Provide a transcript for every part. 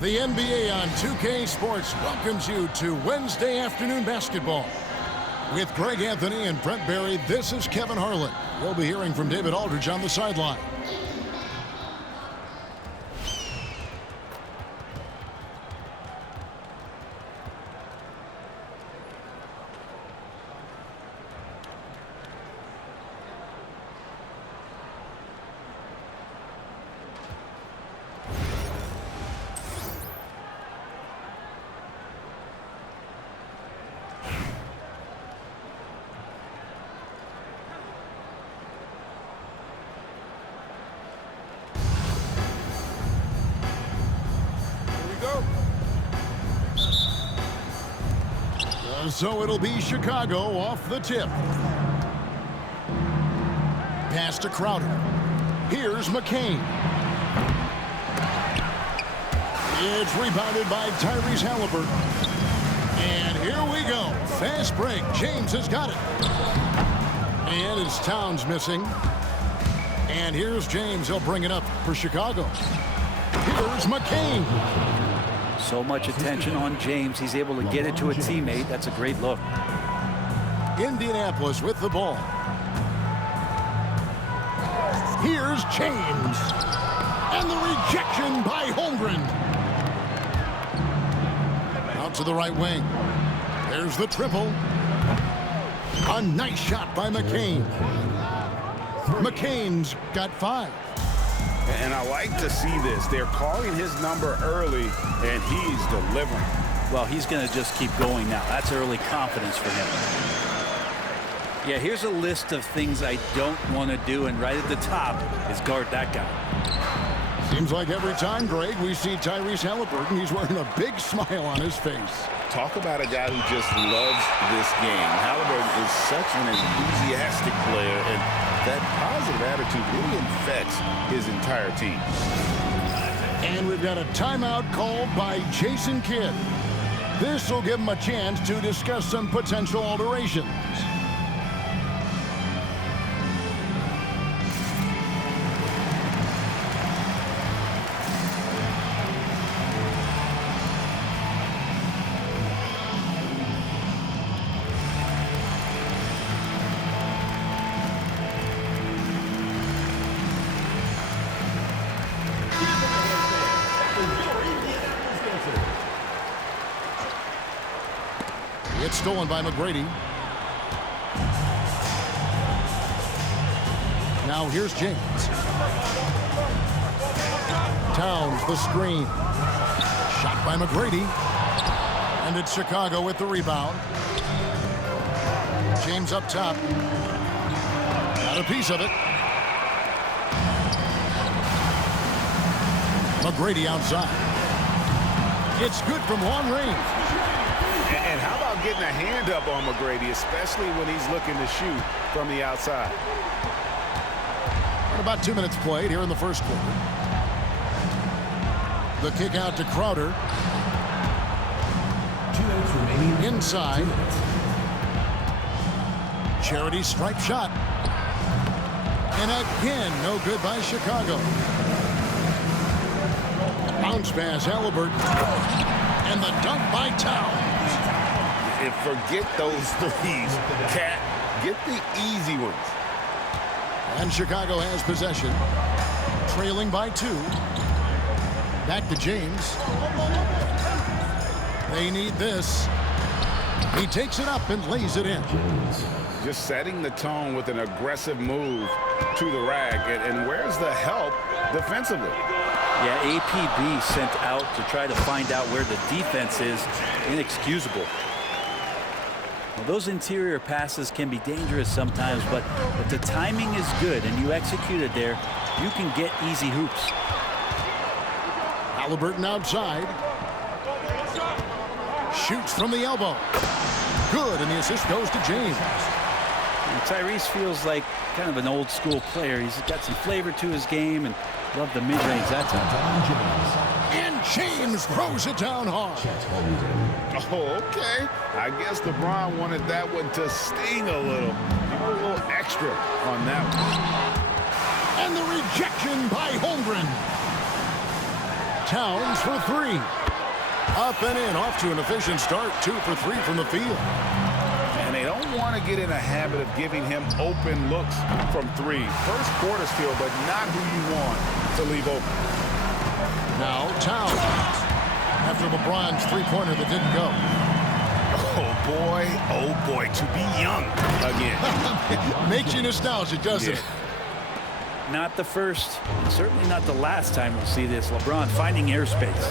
The NBA on 2K Sports welcomes you to Wednesday afternoon basketball. With Greg Anthony and Brent Barry, this is Kevin Harlan. We'll be hearing from David Aldridge on the sideline. So it'll be Chicago off the tip. Pass to Crowder. Here's McCain. It's rebounded by Tyrese Halliburton. And here we go. Fast break. James has got it. And it's Towns missing. And here's James. He'll bring it up for Chicago. Here's McCain. So much attention on James. He's able to get it to a teammate. That's a great look. Indianapolis with the ball. Here's James. And the rejection by Holmgren. Out to the right wing. There's the triple. A nice shot by McCain. McCain's got 5. And I like to see this. They're calling his number early, and he's delivering. Well, he's going to just keep going now. That's early confidence for him. Yeah, here's a list of things I don't want to do, and right at the top is guard that guy. Seems like every time, Greg, we see Tyrese Halliburton, he's wearing a big smile on his face. Talk about a guy who just loves this game. Halliburton is such an enthusiastic player, and that positive attitude really infects his entire team. And we've got a timeout called by Jason Kidd. This will give him a chance to discuss some potential alterations. It's stolen by McGrady. Now here's James. Towns the screen. Shot by McGrady. And it's Chicago with the rebound. James up top. Got a piece of it. McGrady outside. It's good from long range. And how about getting a hand up on McGrady, especially when he's looking to shoot from the outside? And about 2 minutes played here in the first quarter. The kick out to Crowder. 2 minutes remaining. Inside. Charity stripe shot. And again, no good by Chicago. Bounce pass, Halliburton. And the dunk by Towns. And forget those threes. Cat, get the easy ones. And Chicago has possession. Trailing by 2. Back to James. They need this. He takes it up and lays it in. Just setting the tone with an aggressive move to the rack. And where's the help defensively? Yeah, APB sent out to try to find out where the defense is. Inexcusable. Well, those interior passes can be dangerous sometimes, but if the timing is good and you execute it there, you can get easy hoops. Halliburton outside. Shoots from the elbow. Good, and the assist goes to James. And Tyrese feels like kind of an old school player. He's got some flavor to his game and love the mid-range that time. And James throws it down hard. Oh, okay. I guess LeBron wanted that one to sting a little. A little extra on that one. And the rejection by Holmgren. Towns for three. Up and in, off to an efficient start. 2 for 3 from the field. And they don't want to get in a habit of giving him open looks from 3. First quarter still, but not who you want to leave open. Now Towns. After LeBron's three-pointer that didn't go. Oh boy, to be young again. Makes you nostalgic, doesn't it? Not the first, and certainly not the last time we'll see this. LeBron finding airspace.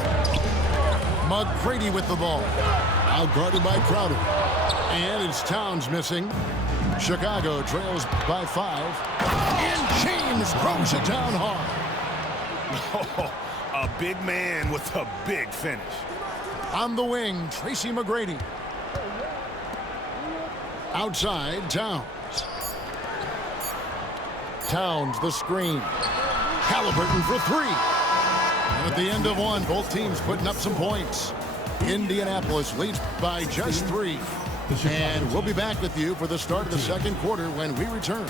McGrady with the ball. Out guarded by Crowder. And it's Towns missing. Chicago trails by 5. And James throws it down hard. A big man with a big finish. On the wing, Tracy McGrady. Outside, Towns. Towns, the screen. Halliburton for 3. And at the end of 1, both teams putting up some points. Indianapolis leads by just 3. And we'll be back with you for the start of the second quarter when we return.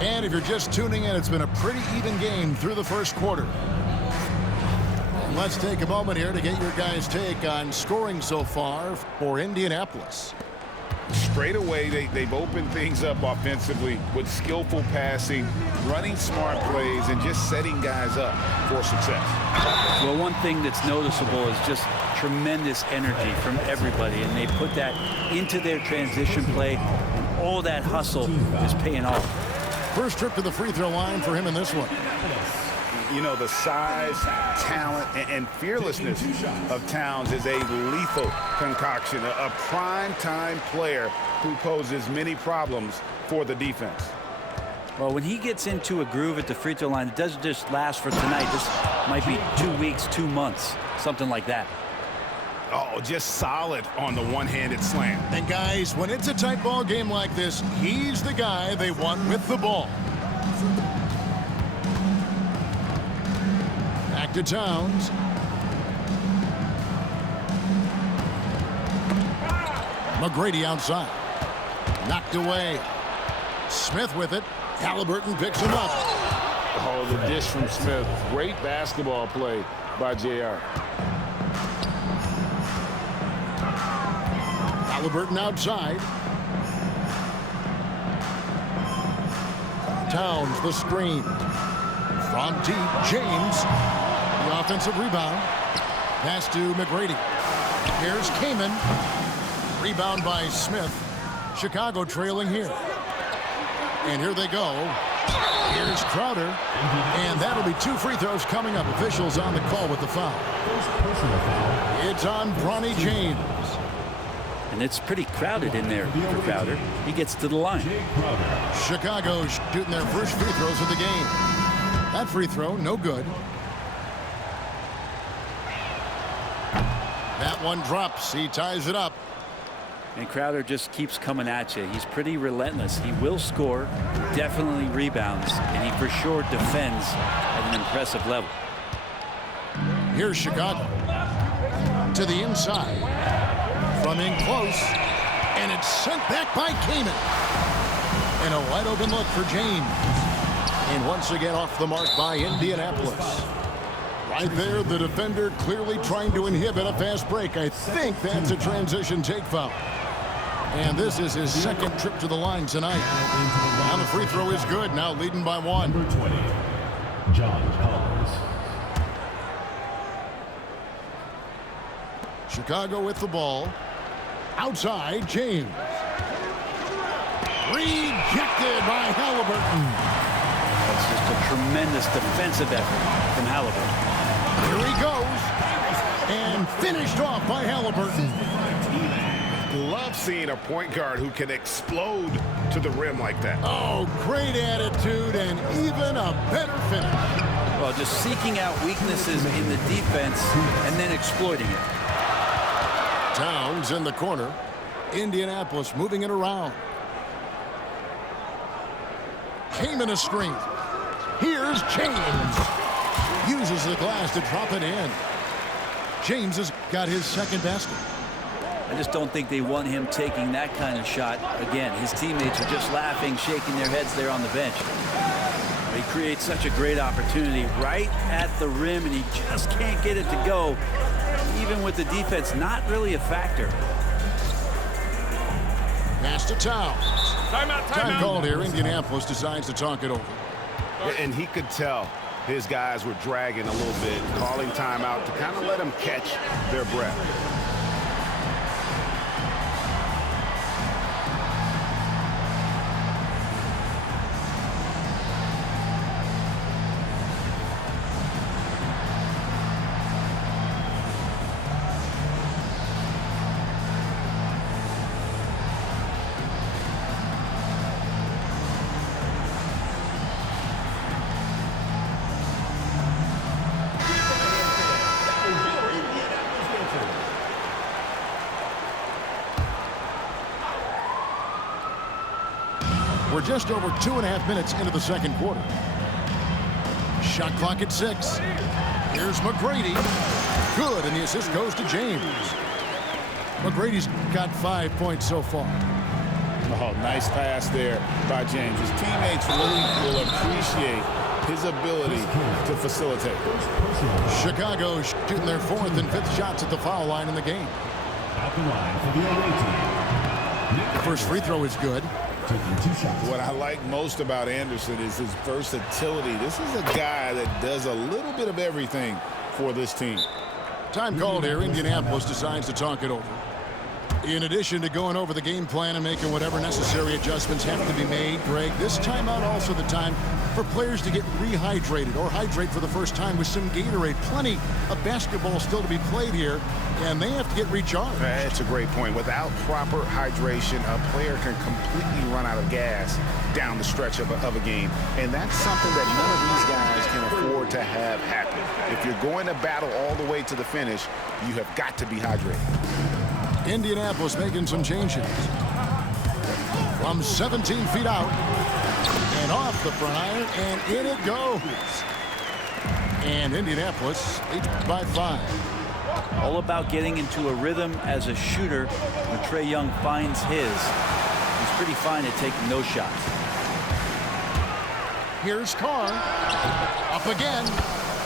And if you're just tuning in, it's been a pretty even game through the first quarter. And let's take a moment here to get your guys' take on scoring so far for Indianapolis. Straight away, they've opened things up offensively with skillful passing, running smart plays, and just setting guys up for success. Well, one thing that's noticeable is just tremendous energy from everybody, and they put that into their transition play, and all that hustle is paying off. First trip to the free throw line for him in this one. You know, the size, talent, and fearlessness of Towns is a lethal concoction, a prime-time player who poses many problems for the defense. Well, when he gets into a groove at the free throw line, it doesn't just last for tonight. This might be 2 weeks, 2 months, something like that. Oh, just solid on the one-handed slam. And guys, when it's a tight ball game like this, he's the guy they want with the ball. Back to Towns. McGrady outside. Knocked away. Smith with it. Halliburton picks him up. Oh, the dish from Smith. Great basketball play by JR. Halliburton outside. Towns the screen. From deep, James. The offensive rebound. Pass to McGrady. Here's Kaman. Rebound by Smith. Chicago trailing here. And here they go. Here's Crowder. And that'll be 2 free throws coming up. Officials on the call with the foul. It's on Bronny James. And it's pretty crowded in there for Crowder. He gets to the line. Chicago shooting their first free throws of the game. That free throw, no good. That one drops. He ties it up. And Crowder just keeps coming at you. He's pretty relentless. He will score, definitely rebounds, and he for sure defends at an impressive level. Here's Chicago. To the inside. From in close. And it's sent back by Kaman. And a wide open look for James. And once again off the mark by Indianapolis. Right there, the defender clearly trying to inhibit a fast break. I think that's a transition take foul. And this is his second trip to the line tonight. Now the free throw is good. Now leading by 1. Number 20, John Collins. Chicago with the ball. Outside, James. Rejected by Halliburton. That's just a tremendous defensive effort from Halliburton. Here he goes. And finished off by Halliburton. Love seeing a point guard who can explode to the rim like that. Oh, great attitude and even a better finish. Well, just seeking out weaknesses in the defense and then exploiting it. Towns in the corner. Indianapolis moving it around. Came in a screen. Here's James. Uses the glass to drop it in. James has got his second basket. I just don't think they want him taking that kind of shot again. His teammates are just laughing, shaking their heads there on the bench. He creates such a great opportunity right at the rim, and he just can't get it to go, even with the defense not really a factor. Pass to Towns. Timeout. Time called here. Indianapolis decides to talk it over. And he could tell his guys were dragging a little bit, calling timeout to kind of let them catch their breath. We're just over 2.5 minutes into the second quarter. Shot clock at 6. Here's McGrady. Good, and the assist goes to James. McGrady's got 5 points so far. Oh, nice pass there by James. His teammates really will appreciate his ability to facilitate. Chicago shooting their 4th and 5th shots at the foul line in the game. At the line for the away team. The first free throw is good. Taking 2 shots. What I like most about Anderson is his versatility. This is a guy that does a little bit of everything for this team. Time called here. Indianapolis decides to talk it over. In addition to going over the game plan and making whatever necessary adjustments have to be made, Greg, this timeout also the time for players to get rehydrated or hydrate for the first time with some Gatorade. Plenty of basketball still to be played here, and they have to get recharged. That's a great point. Without proper hydration, a player can completely run out of gas down the stretch of a game. And that's something that none of these guys can afford to have happen. If you're going to battle all the way to the finish, you have got to be hydrated. Indianapolis making some changes. From 17 feet out. And off the front iron, and in it goes. And Indianapolis leads by 5. All about getting into a rhythm as a shooter. When Trae Young finds his, he's pretty fine at taking those shots. Here's Carr. Up again.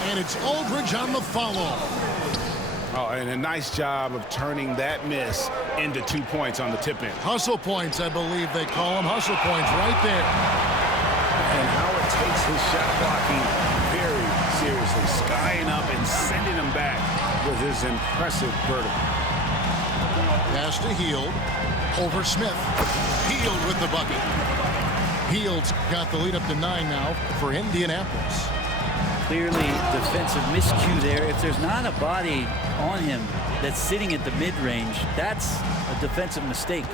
And it's Aldridge on the follow. Oh, and a nice job of turning that miss into 2 points on the tip-in. Hustle points, I believe they call them. Hustle points right there. And Howard takes his shot blocking very seriously, skying up and sending him back with his impressive vertical. Pass to Hield. Over Smith. Hield with the bucket. Hield's got the lead up to 9 now for Indianapolis. Clearly defensive miscue there. If there's not a body on him that's sitting at the mid-range, that's a defensive mistake.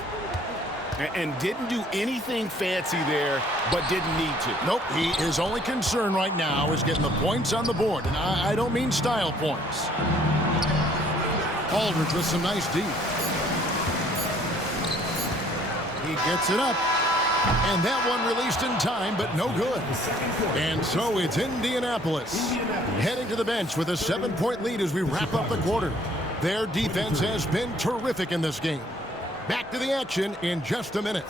And didn't do anything fancy there, but didn't need to. Nope, his only concern right now is getting the points on the board. And I don't mean style points. Aldridge with some nice D. He gets it up. And that one released in time, but no good. And so it's Indianapolis heading to the bench with a 7-point lead as we wrap up the quarter. Their defense has been terrific in this game. Back to the action in just a minute.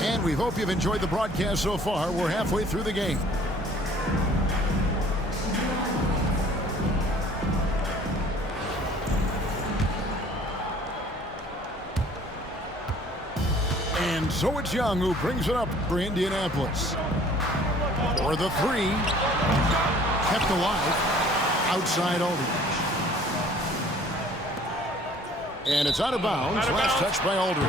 And we hope you've enjoyed the broadcast so far. We're halfway through the game. And so it's Young who brings it up for Indianapolis. For the 3. Kept alive. Outside Aldridge. And it's out of bounds. Last touch by Aldridge.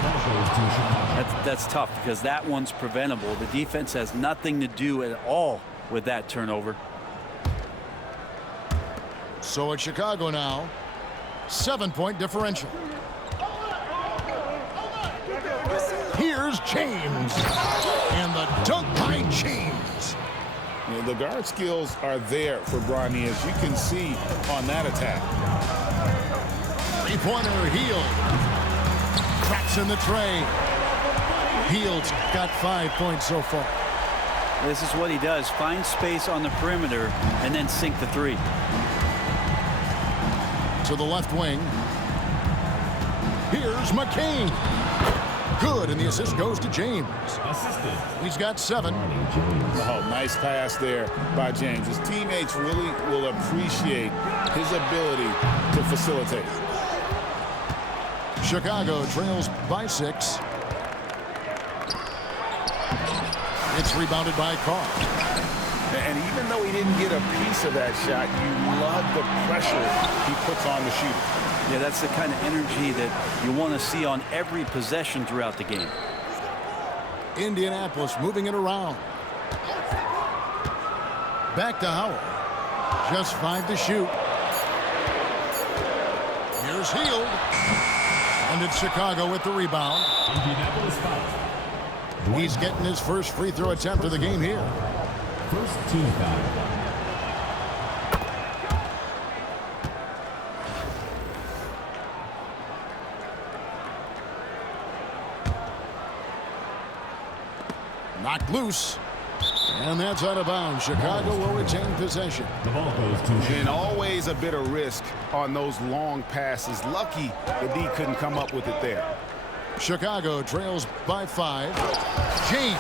That's tough because that one's preventable. The defense has nothing to do at all with that turnover. So it's Chicago now. 7-point differential. Here's James. And the dunk by James. You know, the guard skills are there for Bronny, as you can see on that attack. Three-pointer Hield. Cracks Tips in the tray. Heald's got 5 points so far. This is what he does. Find space on the perimeter and then sink the three. To the left wing. Here's McCain. Good, and the assist goes to James. Assisted. He's got 7. Oh, nice pass there by James. His teammates really will appreciate his ability to facilitate. Chicago trails by 6. It's rebounded by Carr. And even though he didn't get a piece of that shot, you love the pressure he puts on the shooter. Yeah, that's the kind of energy that you want to see on every possession throughout the game. Indianapolis moving it around. Back to Howard. Just 5 to shoot. Here's Hield. And it's Chicago with the rebound. Indianapolis foul. He's getting his first free throw attempt of the game here. First team foul. Knocked loose. And that's out of bounds. Chicago will retain possession. The ball goes to And always a bit of risk on those long passes. Lucky the D couldn't come up with it there. Chicago trails by 5. James.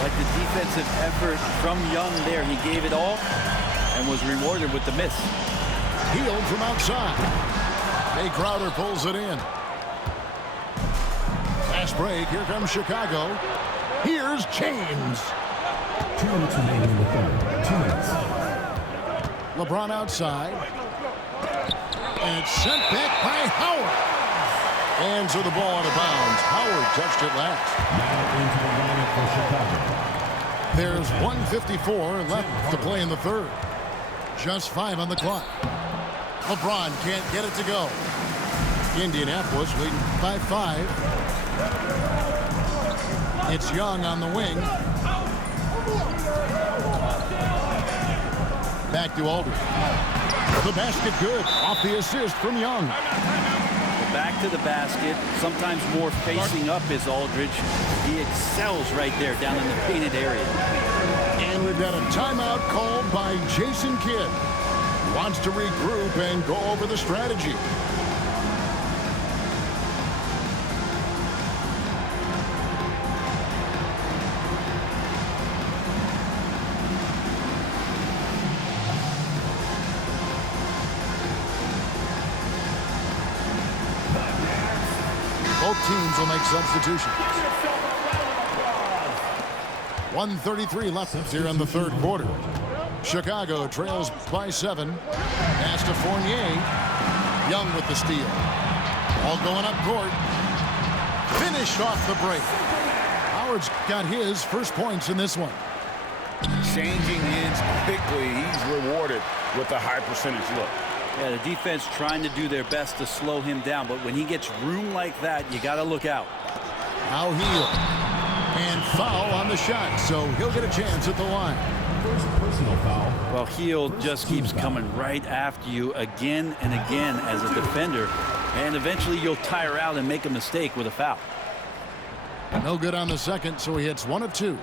Like the defensive effort from Young there. He gave it all and was rewarded with the miss. Hield from outside. Jay Crowder pulls it in. Fast break. Here comes Chicago. Here's James. 2 minutes remaining in the third. 2 minutes. LeBron outside. And it's sent back by Howard. And so the ball out of bounds. Howard touched it last. Now into the lineup for Chicago. There's 1:54 left to play in the third. Just 5 on the clock. LeBron can't get it to go. Indianapolis leading by 5. It's Young on the wing. Back to Aldridge. The basket good. Off the assist from Young. Back to the basket. Sometimes more facing up is Aldridge. He excels right there down in the painted area. And we've got a timeout called by Jason Kidd. Wants to regroup and go over the strategy. Both teams will make substitutions. 1:33 left here in the third quarter. Chicago trails by 7. Pass to Fournier. Young with the steal. All going up court. Finished off the break. Howard's got his first points in this one. Changing ends quickly. He's rewarded with a high percentage look. Yeah, the defense trying to do their best to slow him down, but when he gets room like that, you got to look out. Now Hield. And foul on the shot, so he'll get a chance at the line. First personal foul. Well, Hield just keeps coming right after you again and again as a defender, and eventually you'll tire out and make a mistake with a foul. No good on the second, so he hits 1 of 2.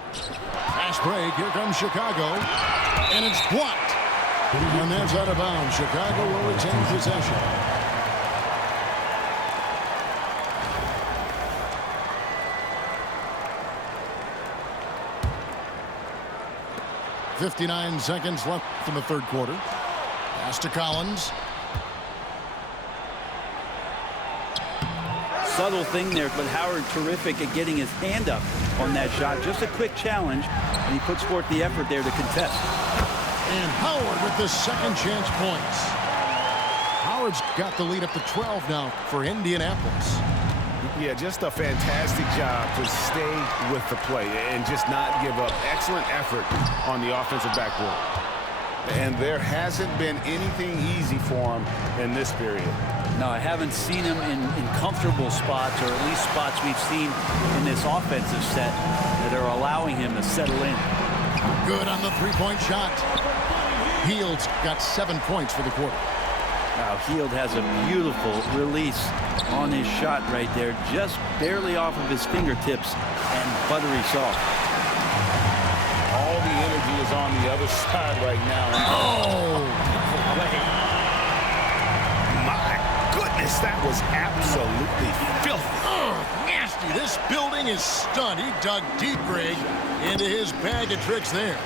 Fast break. Here comes Chicago. And it's blocked. And that's out of bounds. Chicago will retain possession. .59 seconds left in the third quarter. Pass to Collins. Subtle thing there, but Howard terrific at getting his hand up on that shot. Just a quick challenge, and he puts forth the effort there to contest. And Howard with the second chance points. Howard's got the lead up to 12 now for Indianapolis. Yeah, just a fantastic job to stay with the play and just not give up. Excellent effort on the offensive backboard. And there hasn't been anything easy for him in this period. No, I haven't seen him in comfortable spots, or at least spots we've seen in this offensive set that are allowing him to settle in. Good on the three-point shot. Hield's got 7 points for the quarter. Wow, Hield has a beautiful release on his shot right there, just barely off of his fingertips and buttery soft. All the energy is on the other side right now. Oh! My goodness, that was absolutely filthy. Oh, nasty. This building is stunned. He dug deep, Greg, into his bag of tricks there.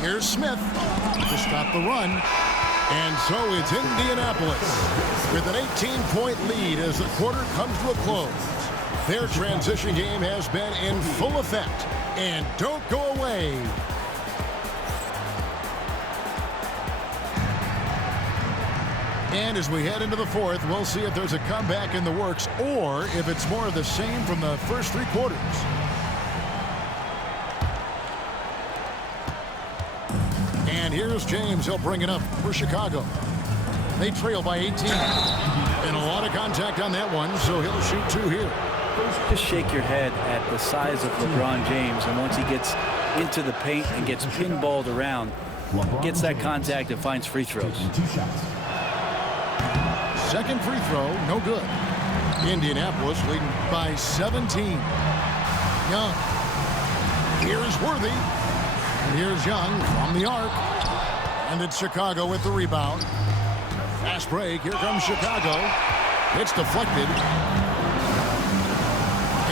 Here's Smith to stop the run. And so it's Indianapolis with an 18-point lead as the quarter comes to a close. Their transition game has been in full effect. And don't go away. And as we head into the fourth, we'll see if there's a comeback in the works or if it's more of the same from the first three quarters. And here's James. He'll bring it up for Chicago. They trail by 18. And a lot of contact on that one, so he'll shoot two here. Just shake your head at the size of LeBron James, and once he gets into the paint and gets pinballed around, gets that contact and finds free throws. Second free throw, no good. Indianapolis leading by 17. Young. Here's Worthy. And here's Young from the arc. And it's Chicago with the rebound. Fast break. Here comes Chicago. It's deflected.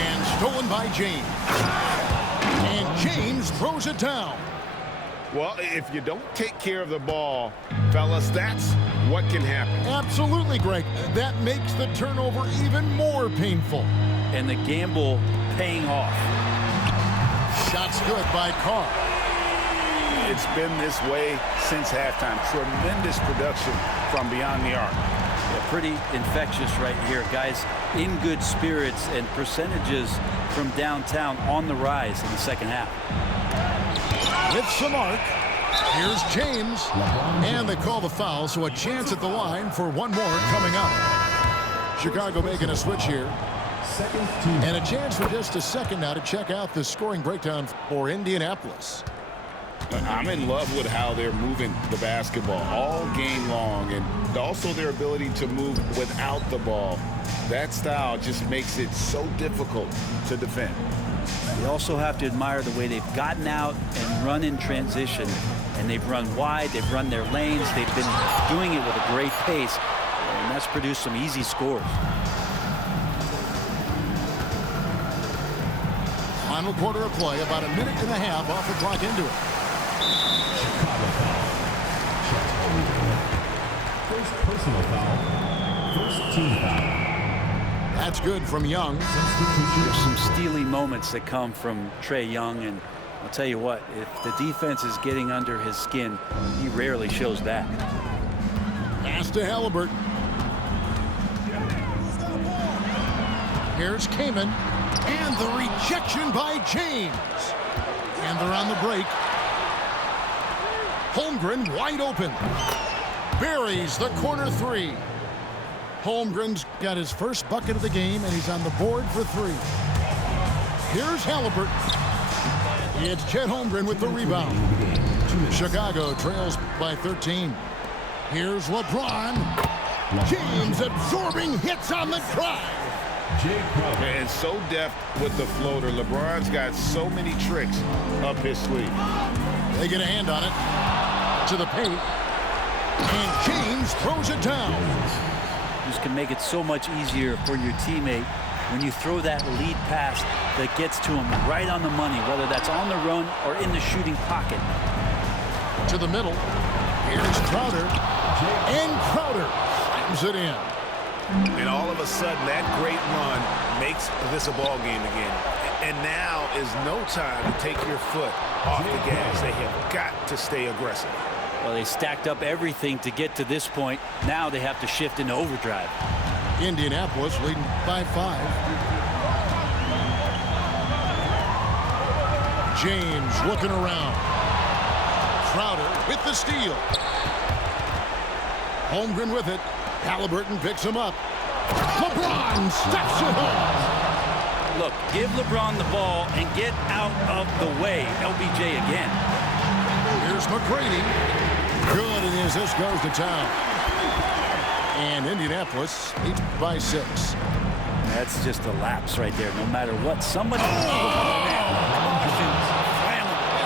And stolen by James. And James throws it down. Well, if you don't take care of the ball, fellas, that's what can happen. Absolutely, Greg. That makes the turnover even more painful. And the gamble paying off. Shots good by Carr. It's been this way since halftime. Tremendous production from beyond the arc. Yeah, pretty infectious right here. Guys in good spirits and percentages from downtown on the rise in the second half. With some arc. Here's James. And they call the foul, so a chance at the line for one more coming up. Chicago making a switch here. And a chance for just a second now to check out the scoring breakdown for Indianapolis. I'm in love with how they're moving the basketball all game long, and also their ability to move without the ball. That style just makes it so difficult to defend. You also have to admire the way they've gotten out and run in transition. And they've run wide, they've run their lanes, they've been doing it with a great pace, and that's produced some easy scores. Final quarter of play, about a minute and a half off the clock into it. Chicago foul. First personal foul. First team foul. That's good from Young. There's some steely moments that come from Trae Young, and I'll tell you what, if the defense is getting under his skin, he rarely shows that. Pass to Halliburton. Here's Kaman. And the rejection by James. And they're on the break. Holmgren wide open. Buries the corner three. Holmgren's got his first bucket of the game, and he's on the board for three. Here's Halliburton. It's Chet Holmgren with the rebound. Chicago trails by 13. Here's LeBron. James absorbing hits on the drive. And so deft with the floater. LeBron's got so many tricks up his sleeve. They get a hand on it. To the paint. And James throws it down. This can make it so much easier for your teammate when you throw that lead pass that gets to him right on the money, whether that's on the run or in the shooting pocket. To the middle. Here's Crowder. And Crowder slams it in. And all of a sudden, that great run makes this a ball game again. And now is no time to take your foot off the gas. They have got to stay aggressive. Well, they stacked up everything to get to this point. Now they have to shift into overdrive. Indianapolis leading by 5. James looking around. Crowder with the steal. Holmgren with it. Halliburton picks him up. LeBron steps it home. Look, give LeBron the ball and get out of the way. LBJ again. Here's McGrady. Good, and as this goes to town. And Indianapolis leads by 6. That's just a lapse right there. No matter what, somebody... That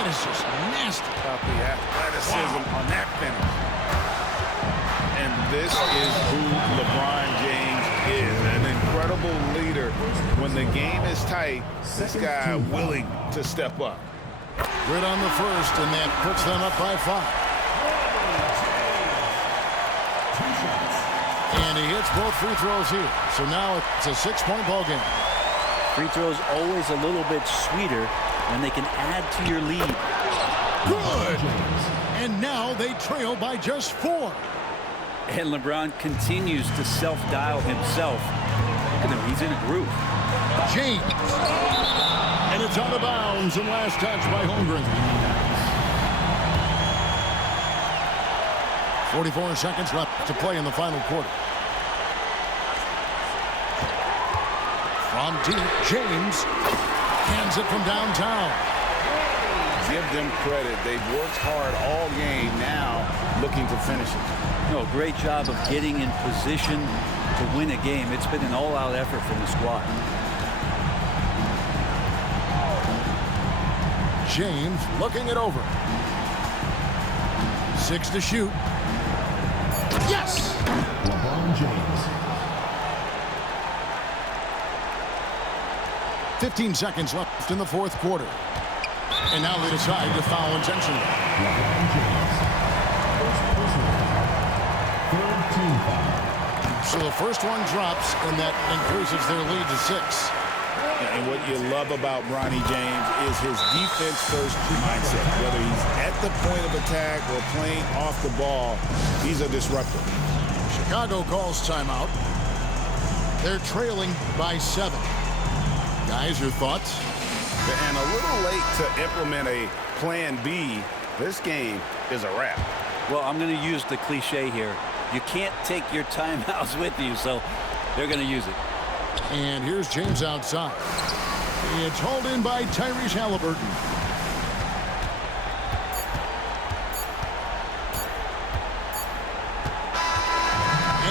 is just nasty. About the athleticism on that finish. And this is who LeBron James is. An incredible leader. When the game is tight, this guy willing to step up. Good on the first, and that puts them up by 5. And he hits both free throws here. So now it's a 6-point ball game. Free throws always a little bit sweeter when they can add to your lead. Good! And now they trail by just 4. And LeBron continues to self-dial himself. Look at him, he's in a groove. James. And it's out of bounds, and last touch by Holmgren. 44 seconds left to play in the final quarter. From deep, James hands it from downtown. Give them credit. They've worked hard all game, now looking to finish it. No, great job of getting in position to win a game. It's been an all-out effort from the squad. James looking it over. 6 to shoot. Yes! LeBron James. 15 seconds left in the fourth quarter. And now they decide to foul intentionally. LeBron James. First personal foul. Third team foul. So the first one drops, and that increases their lead to 6. And what you love about Bronny James is his defense-first mindset. Whether he's at the point of attack or playing off the ball, he's a disruptor. Chicago calls timeout. They're trailing by 7. Guys, your thoughts? And a little late to implement a plan B. This game is a wrap. Well, I'm going to use the cliche here. You can't take your timeouts with you, so they're going to use it. And here's James outside. It's hauled in by Tyrese Halliburton.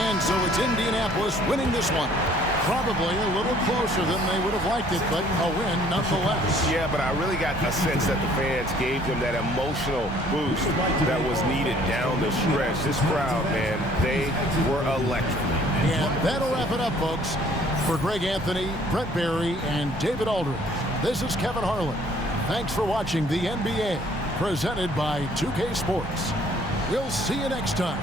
And so it's Indianapolis winning this one. Probably a little closer than they would have liked it, but a win nonetheless. Yeah, but I really got a sense that the fans gave them that emotional boost that was needed down the stretch. This crowd, man, they were electric. And that'll wrap it up, folks. For Greg Anthony, Brett Barry, and David Aldridge, this is Kevin Harlan. Thanks for watching the NBA, presented by 2K Sports. We'll see you next time.